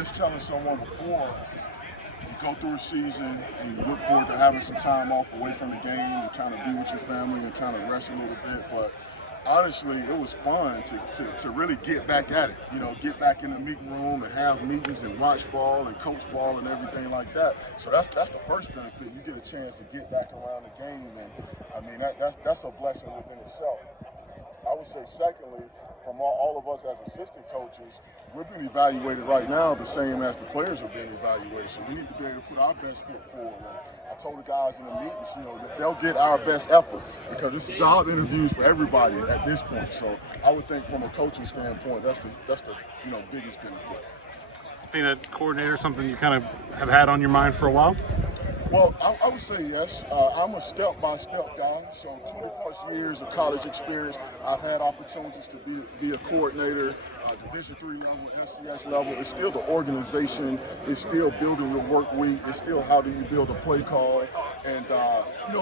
just telling someone before, you go through a season and you look forward to having some time off away from the game and kind of be with your family and kind of rest a little bit. But honestly, it was fun to really get back at it. Get back in the meeting room and have meetings and watch ball and coach ball and everything like that. So that's the first benefit. You get a chance to get back around the game, and I mean that's a blessing within itself. I would say secondly, from all of us as assistant coaches, we're being evaluated right now the same as the players are being evaluated. So we need to be able to put our best foot forward. I told the guys in the meetings, that they'll get our best effort because it's job interviews for everybody at this point. So I would think from a coaching standpoint, that's the biggest benefit. Being a coordinator, something you kind of have had on your mind for a while? Well, I would say yes. I'm a step-by-step guy, so 20-plus years of college experience. I've had opportunities to be a coordinator, Division III level, FCS level. It's still the organization. It's still building the work week. It's still how do you build a play call. And,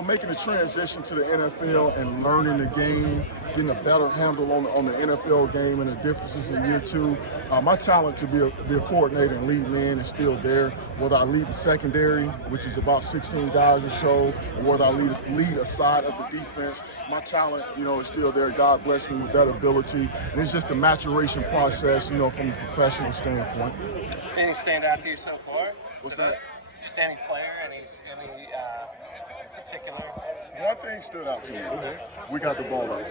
making a transition to the NFL and learning the game, getting a better handle on the NFL game and the differences in year two. My talent to be a coordinator and lead men is still there, whether I lead the secondary, which is about 16 guys or so, or whether I lead a side of the defense. My talent, is still there. God bless me with that ability. And it's just a maturation process, from a professional standpoint. Anything stand out to you so far? What's that? Just any player, any particular? One thing stood out to me. We got the ball out.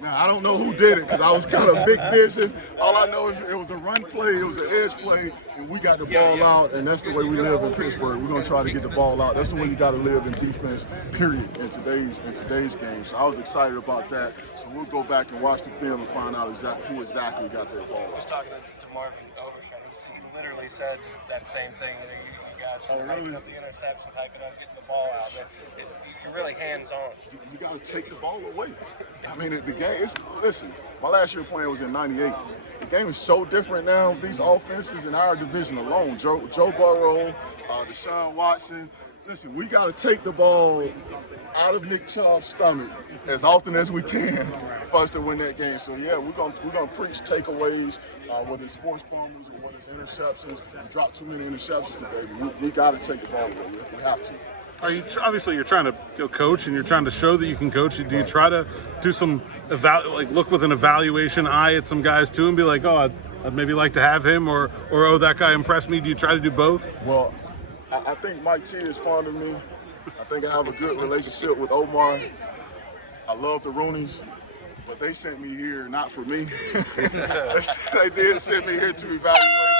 Now, I don't know who did it because I was kind of big vision. All I know is it was a run play, it was an edge play, and we got the ball out, and that's the way we live in Pittsburgh. We're going to try to get the ball out. That's the way you got to live in defense, period, in today's game. So I was excited about that. So we'll go back and watch the film and find out who exactly got that ball out. I was talking to Marvin Overshaw. He literally said that same thing. You guys hyping up the interceptions, hyping up getting the ball out. You're really hands-on. You got to take the ball away. I mean, the game is, listen, my last year playing was in '98. The game is so different now. These offenses in our division alone, Joe Burrow, Deshaun Watson. Listen, we got to take the ball out of Nick Chubb's stomach as often as we can for us to win that game. So yeah, we're gonna preach takeaways, whether it's forced fumbles or whether it's interceptions. We dropped too many interceptions today, but we got to take the ball away. We have to. Obviously, you're trying to coach and you're trying to show that you can coach. Do you try to do some look with an evaluation eye at some guys too and be like, oh, I'd maybe like to have him, or oh, that guy impressed me? Do you try to do both? Well, I think Mike T is fond of me. I think I have a good relationship with Omar. I love the Rooneys, but they sent me here not for me. They did send me here to evaluate.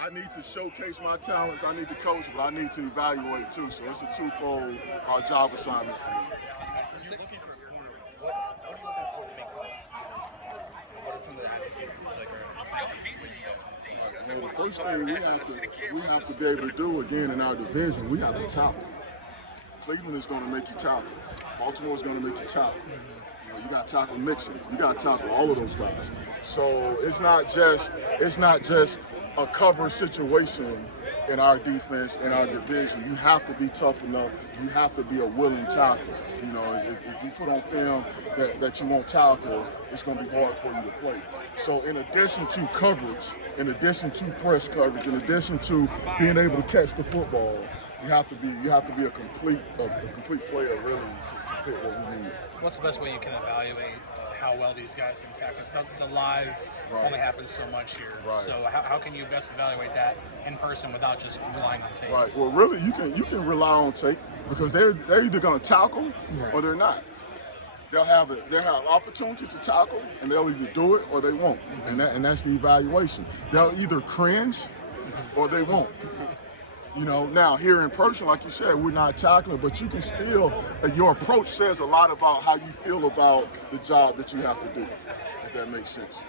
I need to showcase my talents. I need to coach, but I need to evaluate too. So it's a twofold job assignment for me. You're looking for what are you looking for to make some of the Steelers better? What are some of the attributes you feel like are essential for the ultimate team? The first thing we have to be able to do again in our division, we have to tackle. Cleveland is going to make you tackle. Baltimore is going to make you tackle. You got to tackle Mixon. You got to tackle all of those guys. So it's not just a cover situation in our defense, in our division. You have to be tough enough. You have to be a willing tackler. If you put on film that you won't tackle, it's going to be hard for you to play. So in addition to coverage, in addition to press coverage, in addition to being able to catch the football, you have to be a complete player really to fit what we need. What's the best way you can evaluate how well these guys can tackle? Because the live only happens so much here. Right. So how can you best evaluate that in person without just relying on tape? Right. Well, really, you can rely on tape because they're either going to tackle or they're not. They'll have opportunities to tackle, and they'll either do it or they won't, and that's the evaluation. They'll either cringe or they won't. Now here in person, like you said, we're not tackling, but you can still, your approach says a lot about how you feel about the job that you have to do, if that makes sense.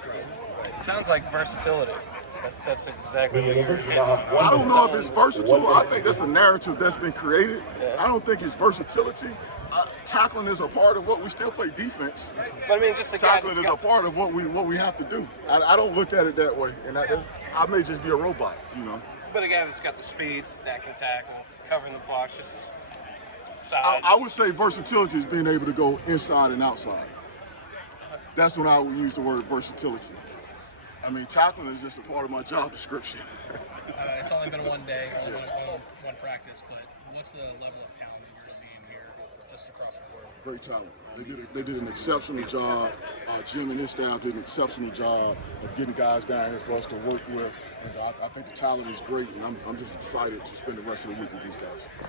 It sounds like versatility. That's exactly what you're getting. I don't know if it's versatile. I think that's a narrative that's been created. I don't think it's versatility. Tackling is a part of what we still play defense. But I mean, just tackling is a part of what we have to do. I don't look at it that way, and I may just be a robot, But again, it's got the speed that can tackle, covering the box, just size. I would say versatility is being able to go inside and outside. That's when I would use the word versatility. I mean, tackling is just a part of my job description. It's only been one day, only one practice, but what's the level of talent that you're seeing here just across the board? Great talent. They did an exceptional job. Jim and his staff did an exceptional job of getting guys down here for us to work with. And I think the talent is great, and I'm just excited to spend the rest of the week with these guys.